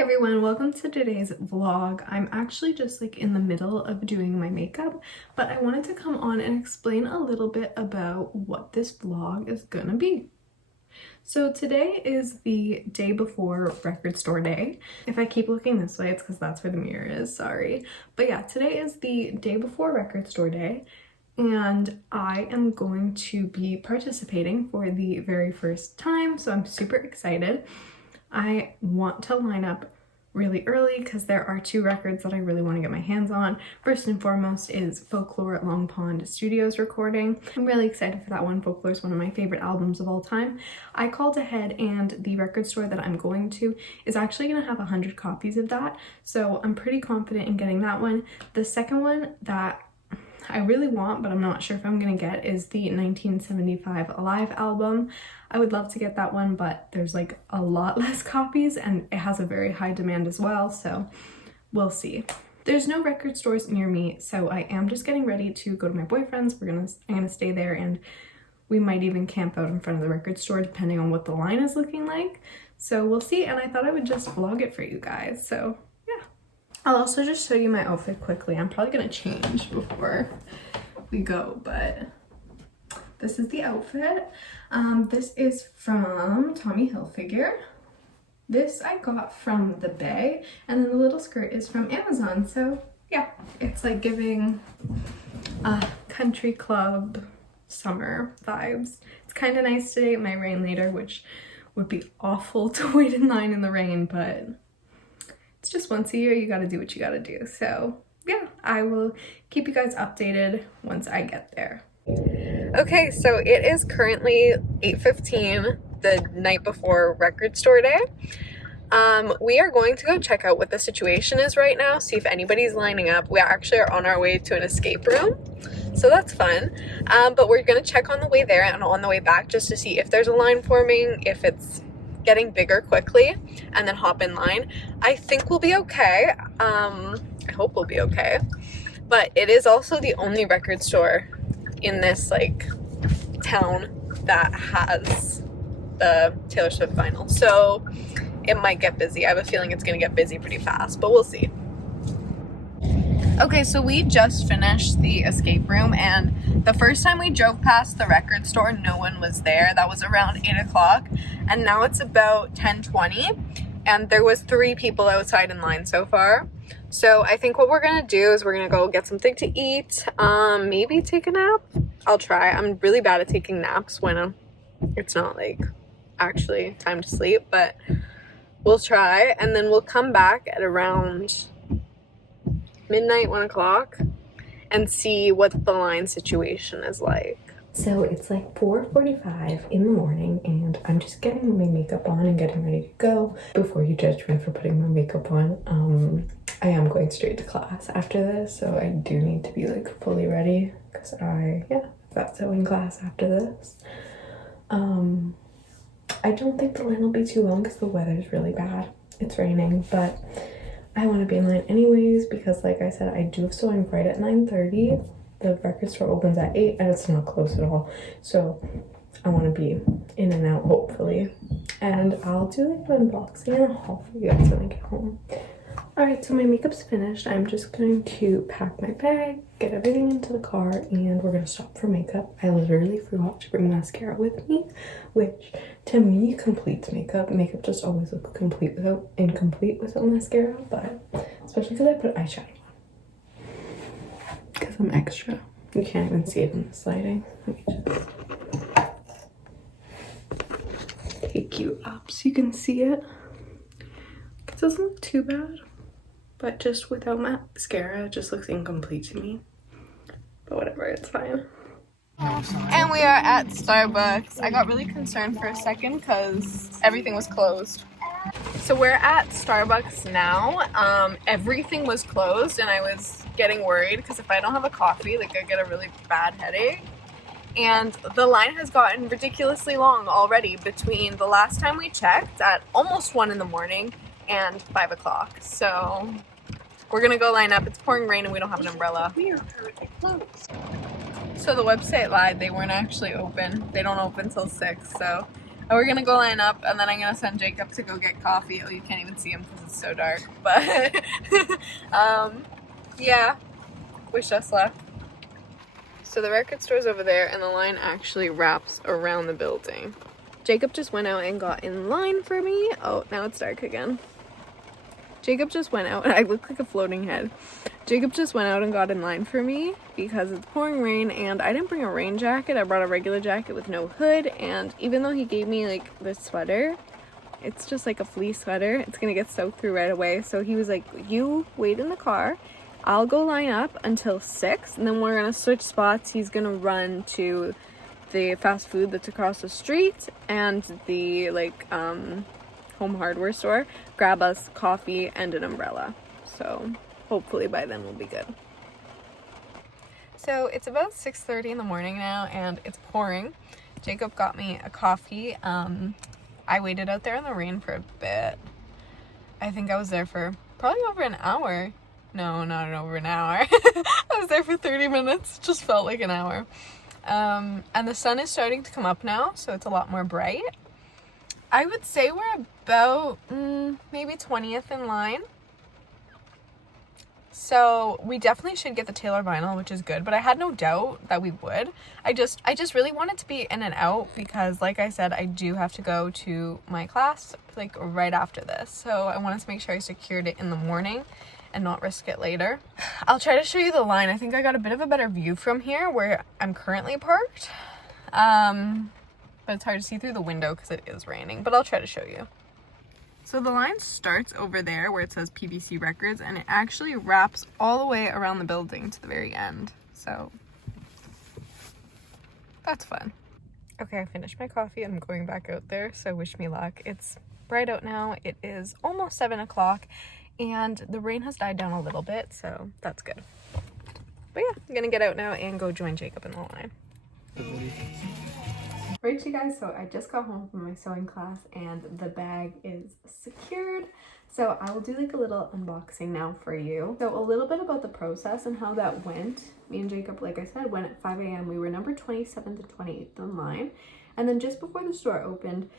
everyone, welcome to today's vlog. I'm actually just like in the middle of doing my makeup, but I wanted to come on and explain a little bit about what this vlog is gonna be. So today is the day before record store day. If I keep looking this way, it's because that's where the mirror is, sorry. But yeah, today is the day before record store day, and I am going to be participating for the very first time, so I'm super excited. I want to line up really early because there are two records that I really want to get my hands on. First and foremost is Folklore at Long Pond Studios recording. I'm really excited for that one. Folklore is one of my favorite albums of all time. I called ahead and the record store that I'm going to is actually going to have 100 copies of that, so I'm pretty confident in getting that one. The second one that I really want, but I'm not sure if I'm gonna get, is the 1975 Alive album. I would love to get that one, but there's like a lot less copies and it has a very high demand as well, so we'll see. There's no record stores near me, so I am just getting ready to go to my boyfriend's. I'm gonna stay there, and we might even camp out in front of the record store depending on what the line is looking like. So we'll see, and I thought I would just vlog it for you guys, so I'll also just show you my outfit quickly. I'm probably gonna change before we go, but this is the outfit. This is from Tommy Hilfiger. This I got from the Bay, and then the little skirt is from Amazon. So yeah, it's like giving country club summer vibes. It's kind of nice today. It might rain later, which would be awful to wait in line in the rain, but it's just once a year, you gotta do what you gotta do. So yeah, I will keep you guys updated once I get there. Okay, so it is currently 8:15, the night before record store day. We are going to go check out what the situation is right now, see if anybody's lining up. We actually are on our way to an escape room, so that's fun. But we're gonna check on the way there and on the way back just to see if there's a line forming, if it's getting bigger quickly, and then hop in line. I think we'll be okay. I hope we'll be okay. But it is also the only record store in this like town that has the Taylor Swift vinyl. So it might get busy. I have a feeling it's gonna get busy pretty fast, but we'll see. Okay, so we just finished the escape room, and the first time we drove past the record store, no one was there. That was around 8 o'clock, and now it's about 10:20, and there was 3 people outside in line so far. So I think what we're gonna do is we're gonna go get something to eat, maybe take a nap. I'll try. I'm really bad at taking naps when it's not like actually time to sleep, but we'll try, and then we'll come back at around midnight, 1 o'clock, and see what the line situation is like. So it's like 4:45 in the morning, and I'm just getting my makeup on and getting ready to go. Before you judge me for putting my makeup on, I am going straight to class after this, so I do need to be like fully ready because I've got sewing class after this. I don't think the line will be too long because the weather's really bad. It's raining, but I want to be in line anyways because, like I said, I do have sewing right at 9:30. The record store opens at 8 and it's not close at all. So I want to be in and out hopefully. And I'll do like an unboxing and a haul for you guys when I get home. Alright, so my makeup's finished. I'm just going to pack my bag, get everything into the car, and we're going to stop for makeup. I literally forgot to bring mascara with me, which to me completes makeup. Makeup just always looks incomplete without mascara, but especially because I put eyeshadow on. Because I'm extra. You can't even see it in this lighting. Let me just take you up so you can see it. It doesn't look too bad, but just without mascara, it just looks incomplete to me. But whatever, it's fine. And we are at Starbucks. I got really concerned for a second because everything was closed. So we're at Starbucks now. Everything was closed, and I was getting worried because if I don't have a coffee, like I get a really bad headache. And the line has gotten ridiculously long already between the last time we checked at almost 1 in the morning and 5 o'clock. So we're gonna go line up. It's pouring rain and we don't have an umbrella. We are currently closed. So the website lied. They weren't actually open. They don't open till 6. So We're gonna go line up, and then I'm gonna send Jacob to go get coffee. Oh, you can't even see him because it's so dark. But yeah, wish us luck. So the record store's over there, and the line actually wraps around the building. Jacob just went out and got in line for me. Oh, now it's dark again. Jacob just went out, and I look like a floating head. Jacob just went out and got in line for me because it's pouring rain, and I didn't bring a rain jacket. I brought a regular jacket with no hood, and even though he gave me like this sweater, it's just like a fleece sweater. It's gonna get soaked through right away. So he was like, you wait in the car. I'll go line up until 6, and then we're gonna switch spots. He's gonna run to the fast food that's across the street and the like home hardware store, grab us coffee and an umbrella. So hopefully by then we'll be good. So it's about 6:30 in the morning now, and it's pouring. Jacob got me a coffee. I waited out there in the rain for a bit. I think I was there for probably over an hour. No, not over an hour. I was there for 30 minutes. Just felt like an hour. And the sun is starting to come up now, so it's a lot more bright. I would say we're about maybe 20th in line. So we definitely should get the Taylor vinyl, which is good, but I had no doubt that we would. I just really wanted to be in and out because, like I said, I do have to go to my class like right after this. So I wanted to make sure I secured it in the morning and not risk it later. I'll try to show you the line. I think I got a bit of a better view from here where I'm currently parked. But it's hard to see through the window because it is raining, but I'll try to show you. So the line starts over there where it says PBC Records, and it actually wraps all the way around the building to the very end. So that's fun. Okay, I finished my coffee. I'm going back out there, so wish me luck. It's bright out now. It is almost 7 o'clock, and the rain has died down a little bit, so that's good. But yeah, I'm gonna get out now and go join Jacob in the line. Right, you guys, so I just got home from my sewing class and the bag is secured. So I will do like a little unboxing now for you. So a little bit about the process and how that went. Me and Jacob, like I said, went at 5 a.m. We were number 27 to 28th in line. And then just before the store opened,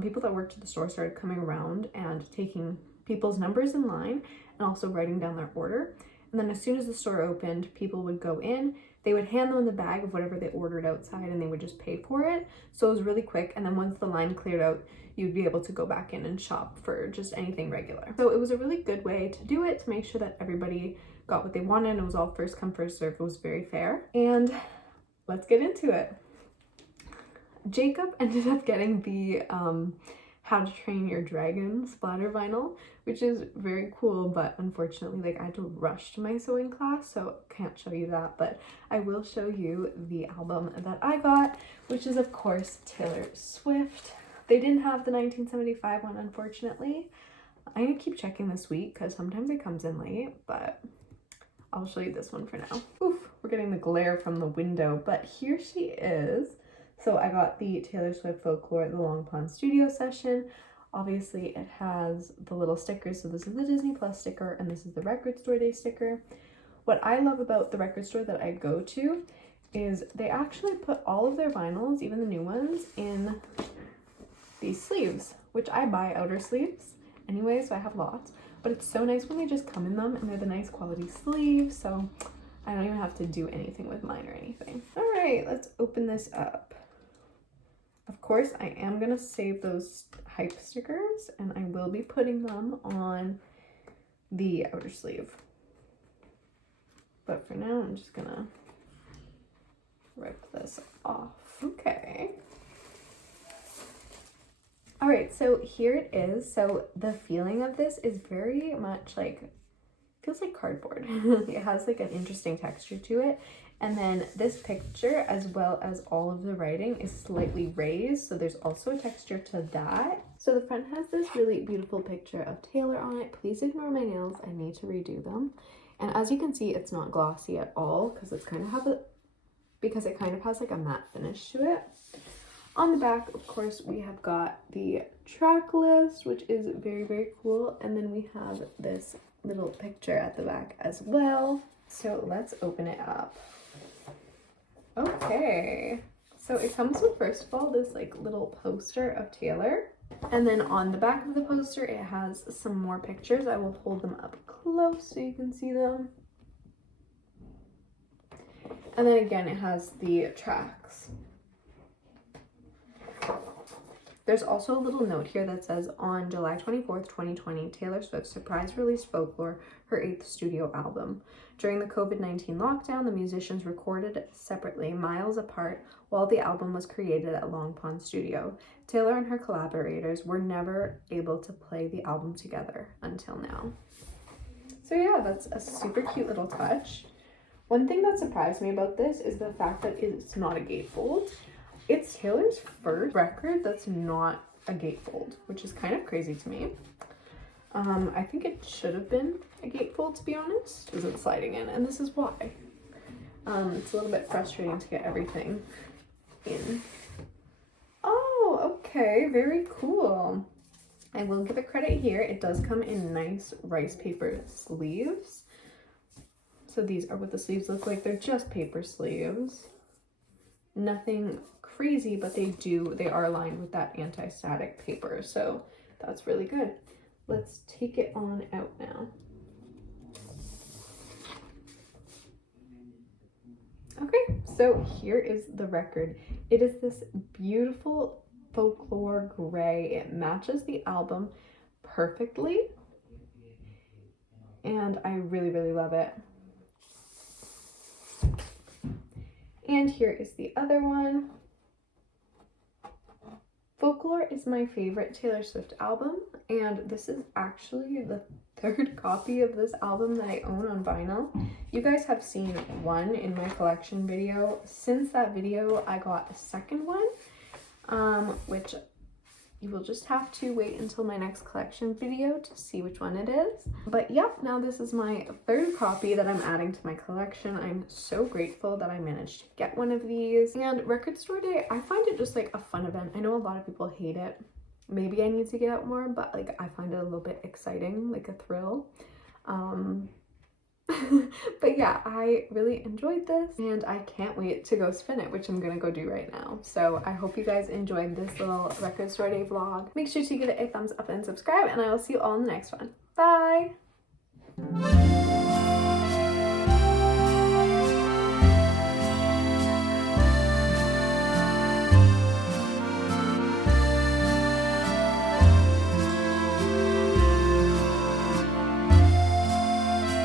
people that worked at the store started coming around and taking people's numbers in line and also writing down their order. And then as soon as the store opened, people would go in, they would hand them the bag of whatever they ordered outside and they would just pay for it. So it was really quick. And then once the line cleared out, you'd be able to go back in and shop for just anything regular. So it was a really good way to do it, to make sure that everybody got what they wanted. It was all first come, first serve. It was very fair. And let's get into it. Jacob ended up getting the How to Train Your Dragon splatter vinyl, which is very cool, but unfortunately, like, I had to rush to my sewing class, so can't show you that, but I will show you the album that I got, which is of course Taylor Swift. They didn't have the 1975 one, unfortunately. I'm gonna keep checking this week because sometimes it comes in late, but I'll show you this one for now. Oof, we're getting the glare from the window, but here she is. So I got the Taylor Swift Folklore, the Long Pond Studio Session. Obviously it has the little stickers. So this is the Disney Plus sticker and this is the Record Store Day sticker. What I love about the record store that I go to is they actually put all of their vinyls, even the new ones, in these sleeves, which I buy outer sleeves anyway, so I have lots. But it's so nice when they just come in them and they're the nice quality sleeves, so I don't even have to do anything with mine or anything. All right, let's open this up. Of course, I am gonna save those hype stickers and I will be putting them on the outer sleeve. But for now, I'm just gonna rip this off. Okay. All right, so here it is. So the feeling of this is very much like, feels like cardboard. It has like an interesting texture to it. And then this picture, as well as all of the writing, is slightly raised. So there's also a texture to that. So the front has this really beautiful picture of Taylor on it. Please ignore my nails. I need to redo them. And as you can see, it's not glossy at all because it kind of has like a matte finish to it. On the back, of course, we have got the track list, which is very, very cool. And then we have this little picture at the back as well. So let's open it up. Okay, So it comes with, first of all, this like little poster of Taylor. And then on the back of the poster, it has some more pictures. I will hold them up close so you can see them. And then again, it has the tracks. There's also a little note here that says, on July 24th, 2020, Taylor Swift surprise released Folklore, her 8th studio album. During the COVID-19 lockdown, the musicians recorded separately, miles apart, while the album was created at Long Pond Studio. Taylor and her collaborators were never able to play the album together until now. So yeah, that's a super cute little touch. One thing that surprised me about this is the fact that it's not a gatefold. It's Taylor's first record that's not a gatefold, which is kind of crazy to me. I think it should have been a gatefold, to be honest, because it's sliding in, and this is why. It's a little bit frustrating to get everything in. Oh, okay, very cool. I will give it credit here. It does come in nice rice paper sleeves. So these are what the sleeves look like. They're just paper sleeves. Nothing crazy, but they are lined with that anti-static paper, so that's really good. Let's take it on out now. Okay, so here is the record. It is this beautiful folklore gray. It matches the album perfectly, and I really, really love it. And here is the other one. Folklore is my favorite Taylor Swift album, and this is actually the third copy of this album that I own on vinyl. You guys have seen one in my collection video. Since that video, I got a second one, which you will just have to wait until my next collection video to see which one it is. But yep, now this is my third copy that I'm adding to my collection. I'm so grateful that I managed to get one of these. And Record Store Day, I find it just like a fun event. I know a lot of people hate it. Maybe I need to get out more, but like I find it a little bit exciting, like a thrill. But yeah, I really enjoyed this, and I can't wait to go spin it, which I'm gonna go do right now. So I hope you guys enjoyed this little Record Store Day vlog. Make sure to give it a thumbs up and subscribe, and I will see you all in the next one. Bye!